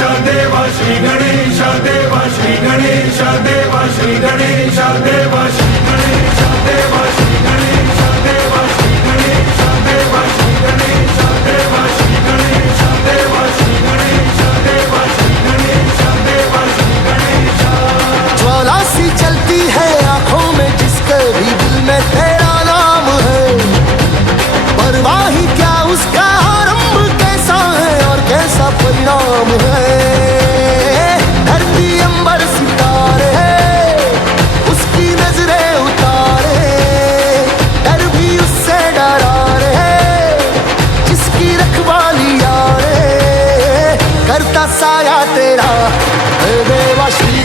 देवा श्री गणेश देवा श्री गणेश देवा श्री गणेश देवा श्री गणेश देवा श्री गणेश देवा श्री गणेश देवा श्री गणेश देवा श्री गणेश देवा श्री गणेश देवा श्री गणेश देवा श्री गणेश। ज्वाला सी चलती है आंखों में जिसके भी दिल में तेरा नाम है, परवाही क्या उसका आरंभ कैसा है और कैसा परिणाम है। धरती अंबर सितारे उसकी नजरें उतारे, डर भी उससे डरा रे जिसकी रखवाली यारे, करता साया तेरा हे देवा श्री